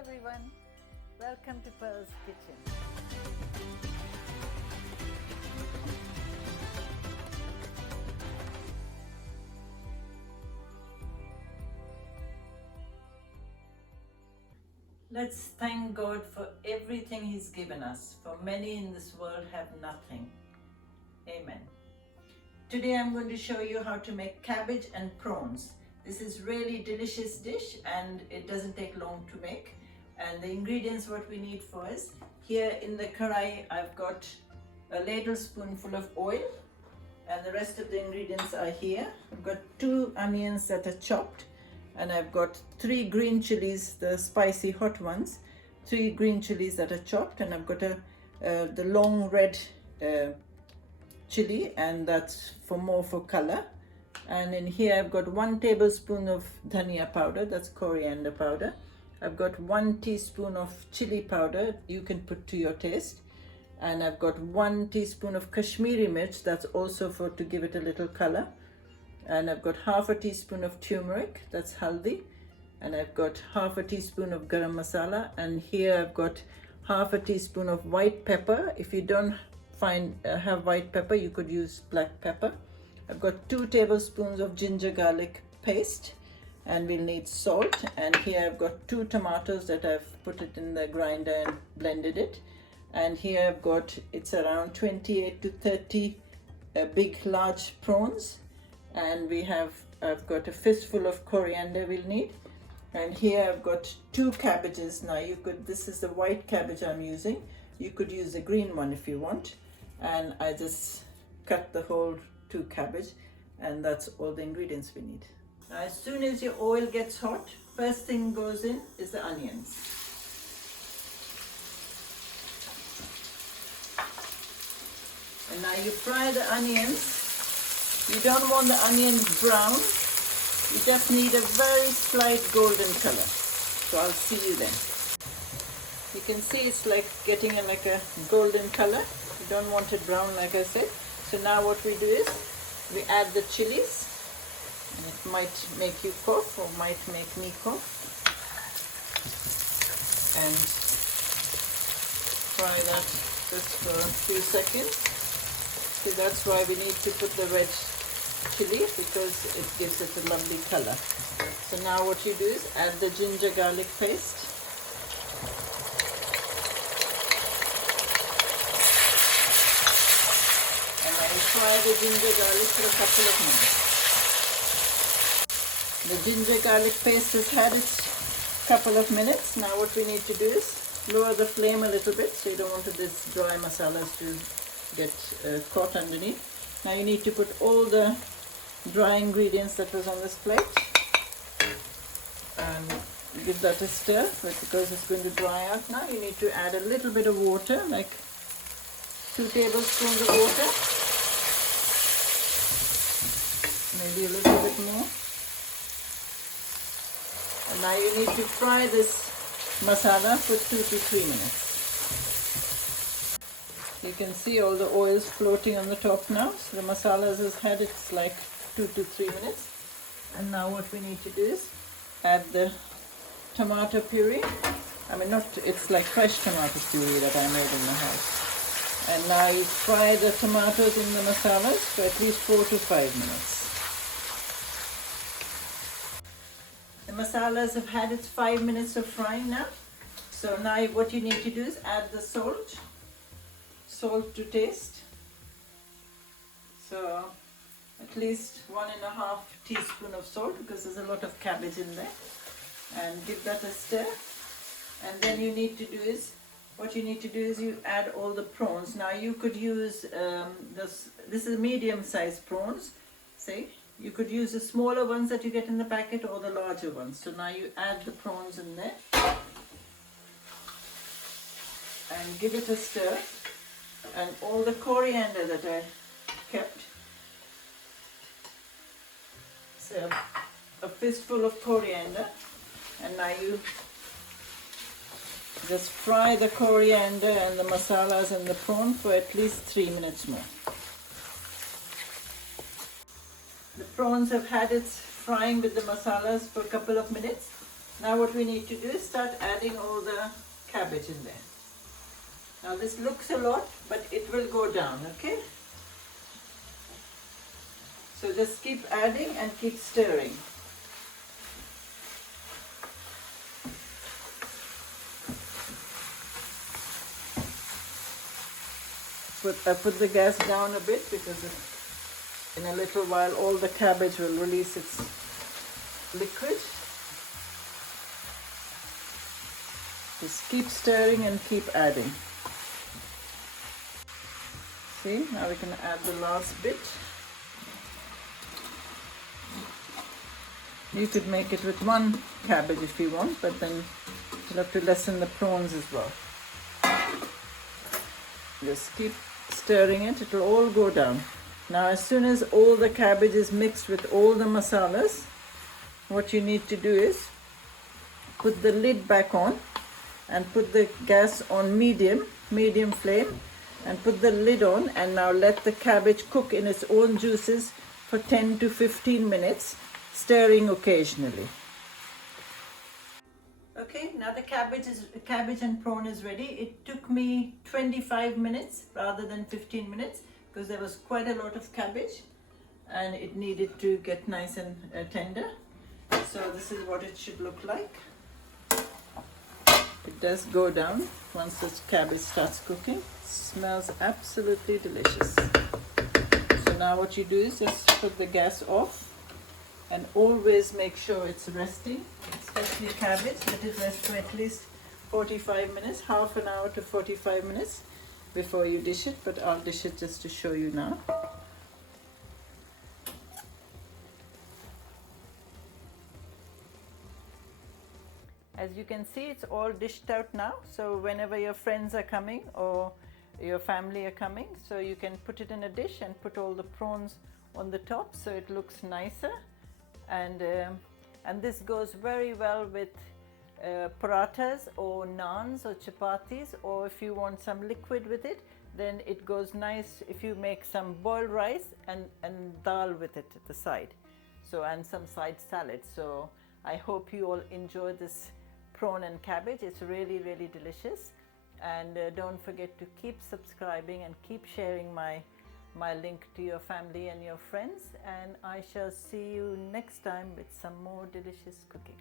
everyone, welcome to Pearl's Kitchen. Let's thank God for everything He's given us, for many in this world have nothing. Amen. Today I'm going to show you how to make cabbage and prawns. This is really delicious dish and it doesn't take long to make. And the ingredients what we need for is, here in the karai I've got a ladle spoonful of oil and the rest of the ingredients are here. I've got 2 onions that are chopped and I've got 3 green chilies, the spicy hot ones, 3 green chilies that are chopped, and I've got the long red chili, and that's for color. And in here I've got 1 tablespoon of dhaniya powder, that's coriander powder. I've got 1 teaspoon of chili powder, you can put to your taste. And I've got 1 teaspoon of Kashmiri mirch, that's also to give it a little color. And I've got half a teaspoon of turmeric, that's haldi. And I've got half a teaspoon of garam masala. And here I've got half a teaspoon of white pepper. If you don't have white pepper, you could use black pepper. I've got 2 tablespoons of ginger garlic paste, and we'll need salt. And here I've got 2 tomatoes that I've put it in the grinder and blended it. And here I've got, it's around 28 to 30 big large prawns. And I've got a fistful of coriander we'll need. And here I've got 2 cabbages. Now this is the white cabbage I'm using. You could use the green one if you want. And I just cut the whole 2 cabbage, and that's all the ingredients we need. Now, as soon as your oil gets hot, first thing goes in is the onions. And now you fry the onions. You don't want the onions brown. You just need a very slight golden color. So I'll see you then. You can see it's like getting like a golden color. You don't want it brown, like I said. So now what we do is we add the chilies. And it might make you cough or might make me cough. And fry that just for a few seconds. So that's why we need to put the red chili, because it gives it a lovely color. So now what you do is add the ginger garlic paste. And I will fry the ginger garlic for a couple of minutes. The ginger garlic paste has had its couple of minutes. Now what we need to do is lower the flame a little bit, so you don't want this dry masalas to get caught underneath. Now you need to put all the dry ingredients that was on this plate and give that a stir, but because it's going to dry out now, you need to add a little bit of water, like 2 tablespoons of water, maybe a little bit more. And now you need to fry this masala for 2 to 3 minutes. You can see all the oils floating on the top now. So the masalas has had its like 2 to 3 minutes. And now what we need to do is add the tomato puree. It's like fresh tomato puree that I made in the house. And now you fry the tomatoes in the masalas for at least 4 to 5 minutes. The masalas have had its 5 minutes of frying now. So now what you need to do is add the salt. Salt to taste. So at least 1.5 teaspoon of salt, because there's a lot of cabbage in there. And give that a stir. And then you need to do is, you add all the prawns. Now you could use, this is medium-sized prawns. See? You could use the smaller ones that you get in the packet or the larger ones. So now you add the prawns in there. And give it a stir. And all the coriander that I kept. So a fistful of coriander. And now you just fry the coriander and the masalas and the prawn for at least 3 minutes more. The prawns have had its frying with the masalas for a couple of minutes. Now what we need to do is start adding all the cabbage in there. Now this looks a lot, but it will go down, okay? So just keep adding and keep stirring. I put the gas down a bit because in a little while all the cabbage will release its liquid. Just keep stirring and keep adding. See, now we can add the last bit. You could make it with one cabbage if you want, but then you'll have to lessen the prawns as well. Just keep stirring it, it will all go down. Now as soon as all the cabbage is mixed with all the masalas, what you need to do is put the lid back on and put the gas on medium flame and put the lid on, and now let the cabbage cook in its own juices for 10 to 15 minutes, stirring occasionally. Okay, now the cabbage and prawn is ready. It took me 25 minutes rather than 15 minutes because there was quite a lot of cabbage and it needed to get nice and tender. So this is what it should look like. It does go down once the cabbage starts cooking. It smells absolutely delicious. So now what you do is just put the gas off and always make sure it's resting, especially cabbage. Let it rest for at least 45 minutes, half an hour to 45 minutes before you dish it, but I'll dish it just to show you now. As you can see, it's all dished out now, so whenever your friends are coming or your family are coming, so you can put it in a dish and put all the prawns on the top so it looks nicer. And this goes very well with parathas or naans or chapatis, or if you want some liquid with it, then it goes nice if you make some boiled rice and dal with it at the side, so, and some side salad. So I hope you all enjoy this prawn and cabbage. It's really delicious, and don't forget to keep subscribing and keep sharing my link to your family and your friends, and I shall see you next time with some more delicious cooking.